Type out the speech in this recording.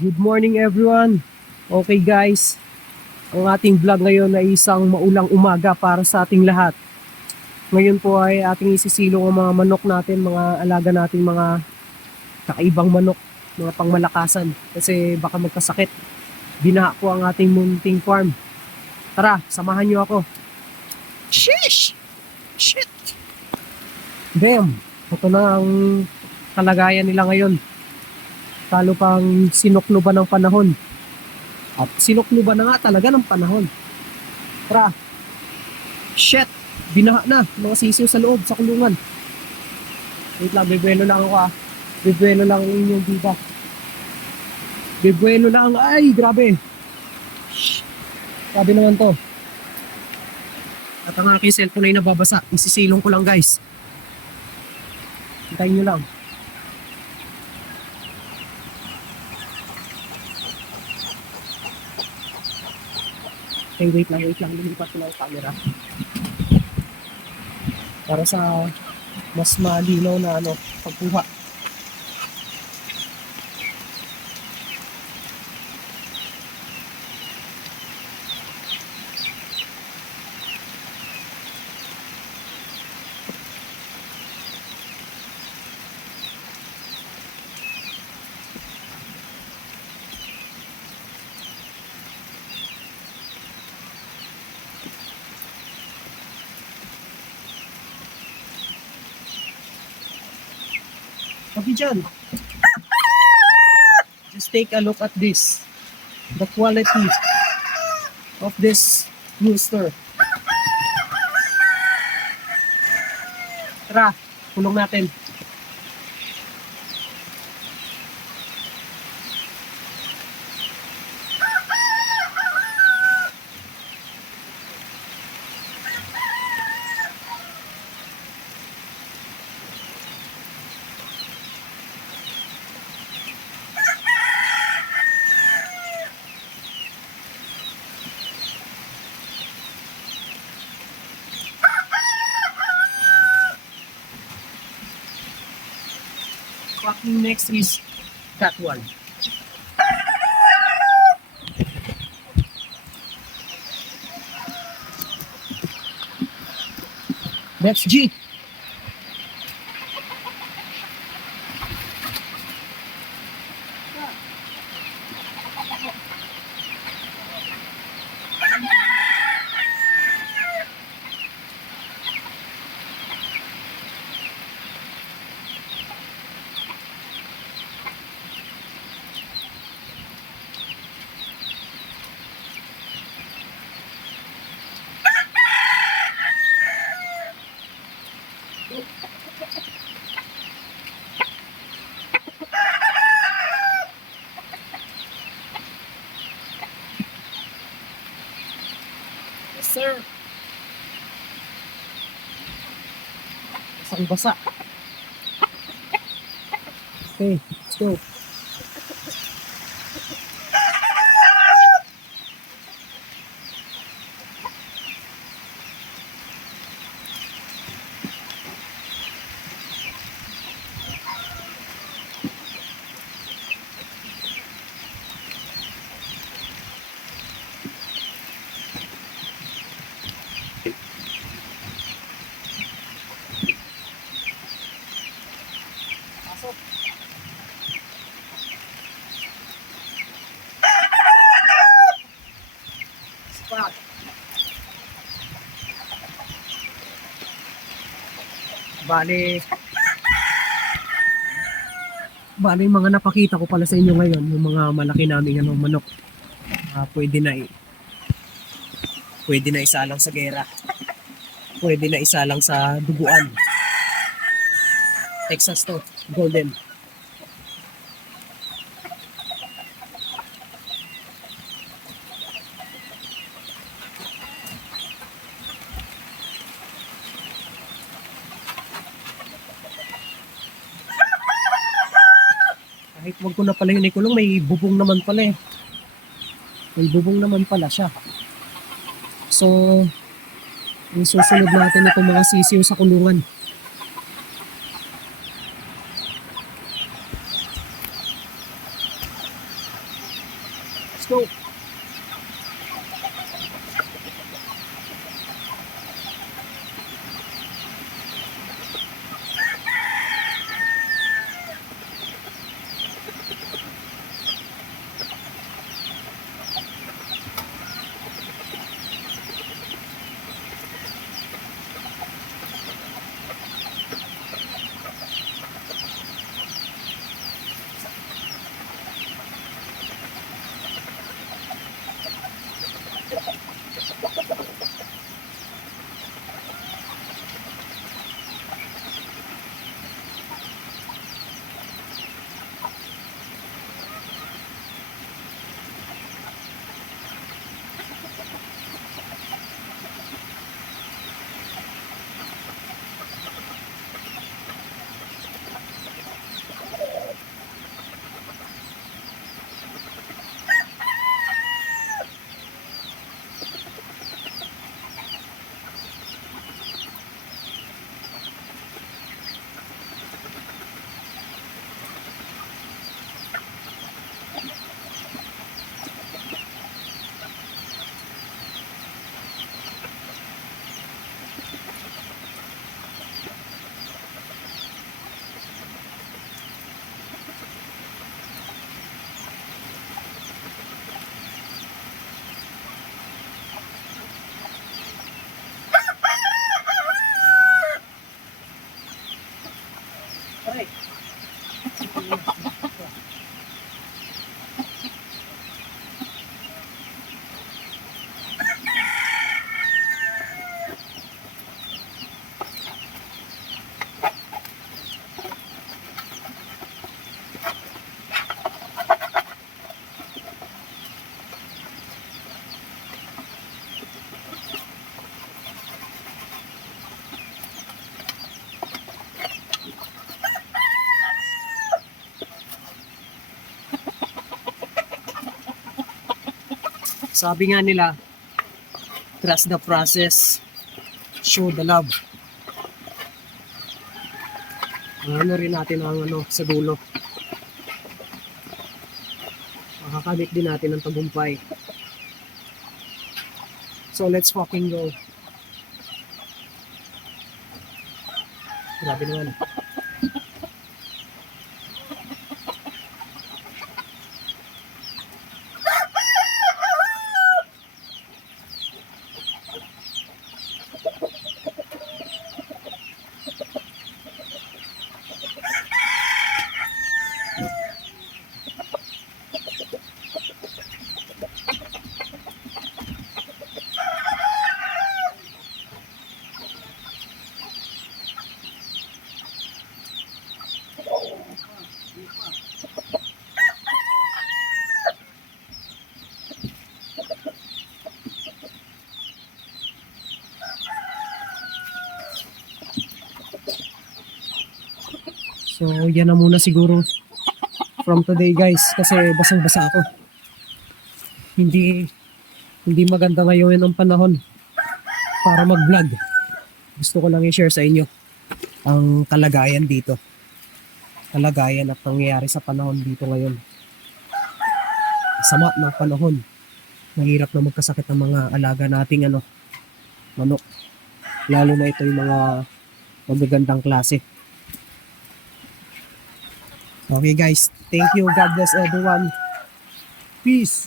Good morning everyone. Okay guys, ang ating vlog ngayon ay isang maulang umaga para sa ating lahat. Ngayon po ay ating isisilong ang mga manok natin, mga alaga nating mga kakaibang manok, mga pangmalakasan kasi baka magkasakit. Binaha po ang ating munting farm. Tara, samahan niyo ako. Sheesh! Shit! Bam! Ito na ang kalagayan nila ngayon. Talo pang sinukluban ng panahon. At sinukluban na nga talaga ng panahon. Tara. Shit. Binaha na. Mga sisiw sa loob, sa kulungan. Wait lang, bibuelo lang ako ah. Bibuelo lang ang inyong bida. Bibuelo lang. Ay, grabe. Shh. Grabe naman to. At ang aking cellphone ay nababasa. Isisilong ko lang guys. Hintayin nyo lang. Okay, wait lang. Lumipat ko lang ang camera. Para sa mas malinaw na pagkuha. Okay dyan. Just take a look at this. The quality of this rooster. Tara, kulong natin. Walking next is that one. That's G. Yes, sir. Basang basa. Okay, let's go. Pasok. Spot. Bali yung mga napakita ko pala sa inyo ngayon, yung mga malaki naming manok. Pwede na isalang sa gera. Pwede na isalang sa duguan. Texas to, golden. Kahit wag ko na pala yun ikulong, may bubong naman pala eh. May bubong naman pala siya. So, yung susunod natin itong mga sisiw sa kulungan. go. Aray. Sabi nga nila, trust the process, show the love. Ano rin natin ang sa dulo. Makakamit din natin ang tagumpay. So let's fucking go. Grabe naman. So, yan na muna siguro from today guys kasi basang-basa ako. Hindi maganda ngayon ang panahon para mag-vlog. Gusto ko lang i-share sa inyo ang kalagayan dito. Kalagayan at nangyayari sa panahon dito ngayon. Sama ng panahon. Mahirap na magkasakit ng mga alaga nating manok. Lalo na ito yung mga magagandang klase. Okay guys, thank you. God bless everyone. Peace.